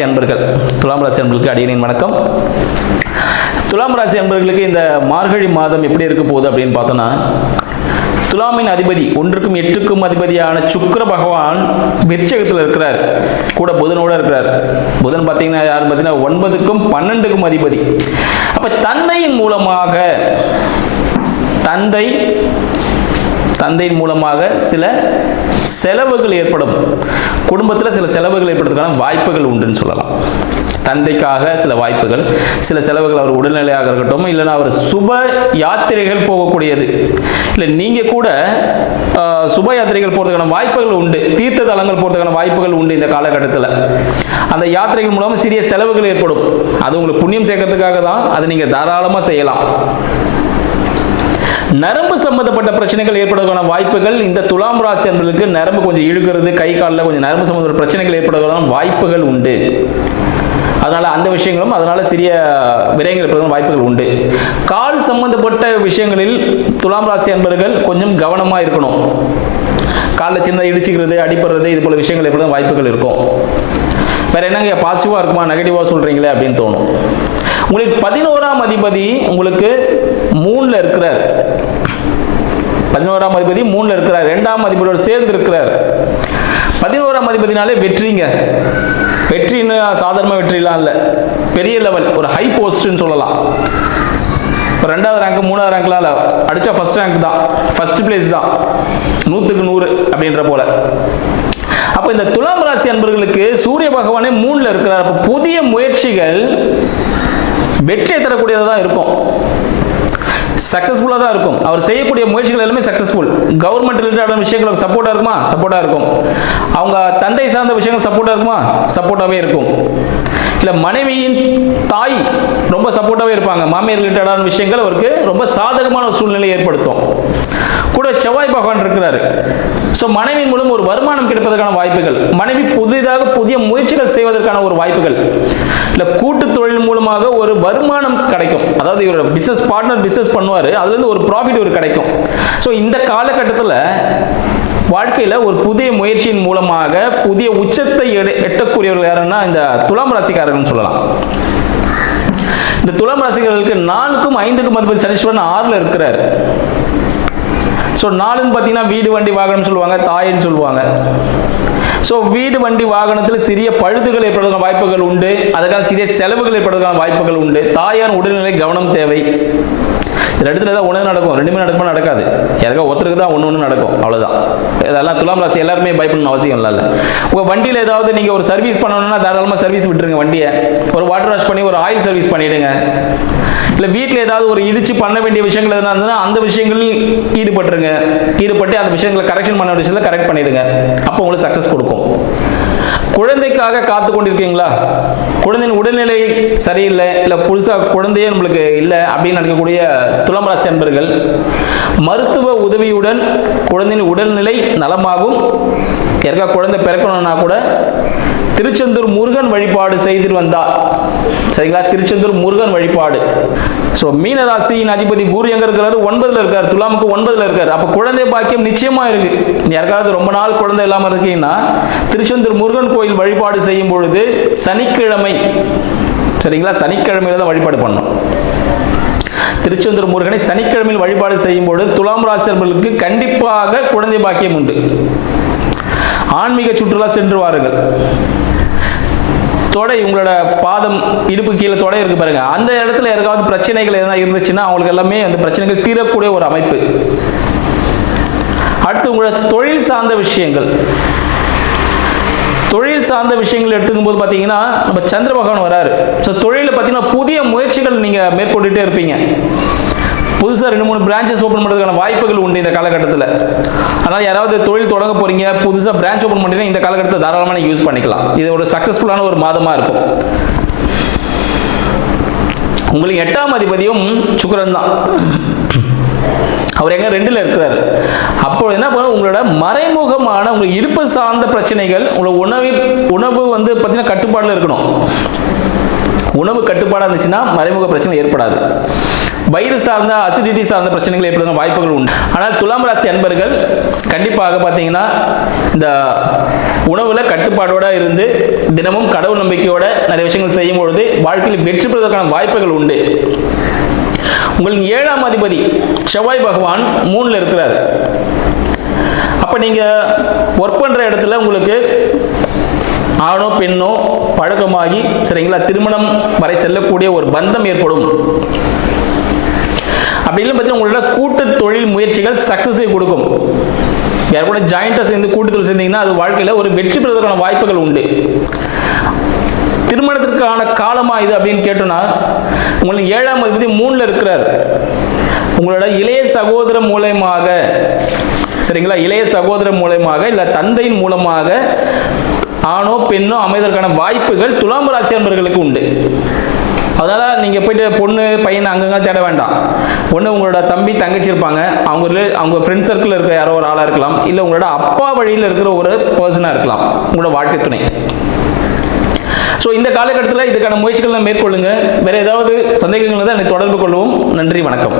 ராசி அன்பர்கள், துலாம் ராசி அன்பர்களுக்கு அடியனின் வணக்கம். துலாம் ராசி அன்பர்களுக்கு இந்த மார்கழி மாதம் எப்படி இருக்க போகுது அப்படின்னு பார்த்தோன்னா, துலாமின் அதிபதி 1க்கும் 8க்கும் அதிபதியான சுக்கிர பகவான் விருச்சிகத்தில் இருக்கிறார், கூட புதனோட இருக்கிறார். புதன் பார்த்தீங்கன்னா யார் பார்த்தீங்கன்னா 9க்கும் 12க்கும் அதிபதி. அப்ப தந்தையின் மூலமாக தந்தையின் மூலமாக சில செலவுகள் ஏற்படும், குடும்பத்தில் சில செலவுகள் ஏற்படுறதுக்கான வாய்ப்புகள் உண்டுன்னு சொல்லலாம். தந்தைக்காக சில வாய்ப்புகள், சில செலவுகள் அவர் உடல்நிலையாக இருக்கட்டும், இல்லைன்னா அவர் சுப யாத்திரைகள் போகக்கூடியது, இல்லை நீங்கள் கூட சுப யாத்திரைகள் போகிறதுக்கான வாய்ப்புகள் உண்டு, தீர்த்த தலங்கள் போகிறதுக்கான வாய்ப்புகள் உண்டு. இந்த காலகட்டத்தில் அந்த யாத்திரைகள் மூலமாக சிறிய செலவுகள் ஏற்படும். அது உங்களுக்கு புண்ணியம் சேர்க்கறதுக்காக தான், அதை நீங்கள் தாராளமாக செய்யலாம். நரம்பு சம்பந்தப்பட்ட பிரச்சனைகள் ஏற்படுவதற்கான வாய்ப்புகள் இந்த துலாம் ராசி என்பதற்கு, நரம்பு கொஞ்சம் இழுக்கிறது, கை காலில் கொஞ்சம் நரம்பு சம்பந்தப்பட்ட பிரச்சனைகள் ஏற்படுவதற்கான வாய்ப்புகள் உண்டு. அதனால அந்த விஷயங்களும், அதனால சிறிய விரயங்கள் ஏற்படுவதற்கான வாய்ப்புகள் உண்டு. கால் சம்பந்தப்பட்ட விஷயங்களில் துலாம் ராசி என்பவர்கள் கொஞ்சம் கவனமாக இருக்கணும். காலில் சின்னதாக இடிச்சுக்கிறது, அடிப்படுறது, இது போல விஷயங்கள் ஏற்படுவதற்கான வாய்ப்புகள் இருக்கும். வேற என்னங்க பாசிட்டிவாக இருக்குமா, நெகட்டிவாக சொல்றீங்களே அப்படின்னு தோணும். உங்களுக்கு 11ஆம் அதிபதி உங்களுக்கு 3ல இருக்கிறார். 11ஆம் அதிபதி 3ல இருக்கிறார், 2ஆம் அதிபதியோடு சேர்ந்து இருக்கிறார். 11ஆம் அதிபதினாலே வெற்றிங்க. வெற்றின்னு சாதாரண வெற்றிலாம் இல்லை, பெரிய லெவல், ஒரு ஹை போஸ்ட்னு சொல்லலாம். இப்போ 2வது ரேங்க் 3வது ரேங்க்லாம் இல்லை, அடித்தா ஃபர்ஸ்ட் ரேங்க் தான், ஃபர்ஸ்ட் பிளேஸ் தான், 100க்கு 100 அப்படின்ற போல. அப்போ இந்த துலாம் ராசி அன்பர்களுக்கு சூரிய பகவானே 3ல இருக்கிறார். அப்போ புதிய முயற்சிகள் வெற்றியை தரக்கூடியதாக தான் இருக்கும், சக்சஸ்ஃபுல்லாக தான் இருக்கும். அவர் செய்யக்கூடிய முயற்சிகள் எல்லாமே சக்சஸ்ஃபுல். கவர்மெண்ட் ரிலேட்டடான விஷயங்கள் சப்போர்ட்டாக இருக்குமா, சப்போர்ட்டாக இருக்கும். அவங்க தந்தை சார்ந்த விஷயங்கள் சப்போர்ட்டாக இருக்குமா, சப்போர்ட்டாகவே இருக்கும். இல்லை மனைவியின் தாய் ரொம்ப சப்போர்ட்டாகவே இருப்பாங்க, மாமியார் ரிலேட்டடான விஷயங்கள் அவருக்கு ரொம்ப சாதகமான ஒரு சூழ்நிலை ஏற்படுத்தும். கூட செவ்வாய் பகவான் இருக்கிறாரு. ஸோ மனைவியின் மூலம் ஒரு வருமானம் கிடைப்பதற்கான வாய்ப்புகள், மனைவி புதிதாக புதிய முயற்சிகள் செய்வதற்கான ஒரு வாய்ப்புகள், இல்லை கூட்டு தொழில் மூலமாக ஒரு வருமானம் கிடைக்கும். அதாவது இவர் பிசினஸ் பார்ட்னர் பிசினஸ் பண்ணுவார், அதுலேருந்து ஒரு ப்ராஃபிட் இவர் கிடைக்கும். ஸோ இந்த காலகட்டத்தில் வாழ்க்கையில் ஒரு புதிய முயற்சியின் மூலமாக புதிய உச்சத்தை எட்டக்கூடியவர்கள் யாருன்னா இந்த துலாம் ராசிக்காரர்கள் சொல்லலாம். இந்த துலாம் ராசிக்காரர்களுக்கு 4க்கும் 5க்கும் அதிபதி சனீஸ்வரன் 6ல இருக்கிறார். ஸோ 4ன்னு பார்த்தீங்கன்னா வீடு வண்டி வாகனம் சொல்லுவாங்க, தாயின்னு சொல்லுவாங்க. ஸோ வீடு வண்டி வாகனத்தில் சிறிய பழுதுகள் ஏற்படுவதற்கான வாய்ப்புகள் உண்டு, அதுக்கான சிறிய செலவுகள் ஏற்படுவதற்கான வாய்ப்புகள் உண்டு. தாயார் உடல்நிலை கவனம் தேவை. இடத்துல ஏதாவது ஒன்று நடக்கும், ரெண்டுமே நடக்குமா, நடக்காது. யாருக்கா ஒருத்தருக்கு தான் ஒன்று நடக்கும், அவ்வளோதான். இதெல்லாம் துலாம் ராசி எல்லாருமே பயப்படணும் அவசியம் இல்லை. உங்கள் வண்டியில் ஏதாவது நீங்கள் ஒரு சர்வீஸ் பண்ணணும்னா தாராளமாக சர்வீஸ் விட்டுருங்க வண்டியை. ஒரு வாட்டர் வாஷ் பண்ணி ஒரு ஆயில் சர்வீஸ் பண்ணிவிடுங்க. இல்லை வீட்டில் ஏதாவது ஒரு இடிச்சு பண்ண வேண்டிய விஷயங்கள் எதுனா இருந்ததுன்னா அந்த விஷயங்களில் ஈடுபட்டு அந்த விஷயங்களை கரெக்ஷன் பண்ண வேண்டிய விஷயத்தில் கரெக்ட் பண்ணிடுங்க. அப்போ உங்களுக்கு சக்ஸஸ் கொடுக்கும். குழந்தைக்காக காத்து கொண்டிருக்கீங்களா, குழந்தையின் உடல்நிலை சரியில்லை, இல்லை புதுசாக குழந்தையே நம்மளுக்கு இல்லை அப்படின்னு நினைக்கக்கூடிய துலாம் ராசி அன்பர்கள், மருத்துவ உதவியுடன் குழந்தையின் உடல்நிலை நலமாகும். யாருக்கா குழந்தை பிறக்கணும்னா கூட திருச்செந்தூர் முருகன் வழிபாடு செய்து வந்தா சரிங்களா, திருச்செந்தூர் முருகன் வழிபாடு. ஸோ மீனராசியின் அதிபதி குரு எங்க இருக்கிறாரு, 9ல இருக்கார், துலாமுக்கு 9ல இருக்காரு. அப்போ குழந்தை பாக்கியம் நிச்சயமா இருக்கு. யாருக்காவது ரொம்ப நாள் குழந்தை இல்லாமல் இருக்கீங்கன்னா திருச்செந்தூர் முருகன் கோயில் வழிபாடு செய்யும் பொழுது சனிக்கிழமை, சரிங்களா, சனிக்கிழமையில தான் வழிபாடு பண்ணணும். திருச்செந்தூர் முருகனை சனிக்கிழமையில் வழிபாடு செய்யும் பொழுது துலாம் ராசி அன்பர்களுக்கு கண்டிப்பாக குழந்தை பாக்கியம் உண்டு. ஆன்மீக சுற்றுலா சென்று வாருங்கள். தொடை, உங்களோட பாதம் இடுப்பு கீழே தொடை இருக்கு பாருங்க, அந்த இடத்துல யாருக்காவது பிரச்சனைகள் எதனா இருந்துச்சுன்னா அவங்களுக்கு எல்லாமே அந்த பிரச்சனைகள் தீரக்கூடிய ஒரு அமைப்பு. அடுத்து உங்களோட தொழில் சார்ந்த விஷயங்கள், தொழில் சார்ந்த விஷயங்கள் எடுத்துக்கும் போது பார்த்தீங்கன்னா நம்ம சந்திர பகவான் வராரு. ஸோ தொழிலில் பார்த்தீங்கன்னா புதிய முயற்சிகள் நீங்கள் மேற்கொண்டுட்டே இருப்பீங்க. புதுசாக 2-3 பிரான்ச்சஸ் ஓப்பன் பண்ணுறதுக்கான வாய்ப்புகள் உண்டு இந்த காலகட்டத்தில். அதனால் யாராவது தொழில் தொடங்க போகிறீங்க, புதுசாக பிரான்ச் ஓப்பன் பண்ணிட்டீங்கன்னா இந்த காலகட்டத்தை தாராளமாக நீங்கள் யூஸ் பண்ணிக்கலாம். இது ஒரு சக்ஸஸ்ஃபுல்லான ஒரு மாதமாக இருக்கும். உங்களுக்கு 8ஆம் அதிபதியும் சுக்கிரன் தான், அவர் எங்க 2ல இருக்கிறார். அப்போ என்ன பண்ணும், உங்களோட மறைமுகமான உங்களுக்கு இடுப்பு சார்ந்த பிரச்சனைகள், உங்களோட உணவு வந்து பார்த்தீங்கன்னா கட்டுப்பாடில் இருக்கணும். உணவு கட்டுப்பாடாக இருந்துச்சுன்னா மறைமுக பிரச்சனை ஏற்படாது. வயிறு சார்ந்த அசிடிட்டி சார்ந்த பிரச்சனைகள் ஏற்படுற வாய்ப்புகள் உண்டு. ஆனால் துலாம் ராசி அன்பர்கள் கண்டிப்பாக பார்த்தீங்கன்னா இந்த உணவுல கட்டுப்பாடோட இருந்து தினமும் கடவுள் நம்பிக்கையோட நிறைய விஷயங்கள் செய்யும் பொழுது வாழ்க்கையில் வெற்றி பெறுவதற்கான வாய்ப்புகள் உண்டு. உங்களுக்கு 7ஆம் அதிபதி செவ்வாய் பகவான் 3ல் இருக்கிறார். அப்ப நீங்க ஒர்க் பண்ற இடத்துல உங்களுக்கு ஆணோ பெண்ணோ பழக்கமாகி சரிங்களா திருமணம் வரை செல்லக்கூடிய ஒரு பந்தம் ஏற்படும். அப்படி இல்லை பார்த்தீங்கன்னா உங்களோட கூட்டு தொழில் முயற்சிகள் சக்சஸை கொடுக்கும். யார் கூட ஜாயிண்டா சேர்ந்து கூட்டு தொழில் சேர்ந்தீங்கன்னா அது வாழ்க்கையில் ஒரு வெற்றி பெறுவதற்கான வாய்ப்புகள் உண்டு. திருமணத்திற்கான காலமா இது அப்படின்னு கேட்டோம்னா உங்களுக்கு 7ஆம் அதிபதி 3ல் இருக்கிறார். உங்களோட இளைய சகோதரர் மூலமாக சரிங்களா இளைய சகோதரர் மூலமாக இல்ல தந்தையின் மூலமாக ஆணோ பெண்ணோ அமைவதற்கான வாய்ப்புகள் துலாம் ராசி அன்பர்களுக்கு உண்டு. அதனால நீங்க போயிட்டு பொண்ணு பையன் அங்கங்க தேட வேண்டாம். ஒன்று உங்களோட தம்பி தங்கச்சி இருப்பாங்க, அவங்க ஃப்ரெண்ட் சர்க்கிள் இருக்க யாரோ ஒரு ஆளா இருக்கலாம், இல்லை உங்களோட அப்பா வழியில் இருக்கிற ஒரு பர்சனாக இருக்கலாம் உங்களோட வாழ்க்கை துணை. ஸோ இந்த காலகட்டத்தில் இதுக்கான முயற்சிகளை மேற்கொள்ளுங்க. வேற ஏதாவது சந்தேகங்கள் தான் என்னை தொடர்பு கொள்வோம். நன்றி, வணக்கம்.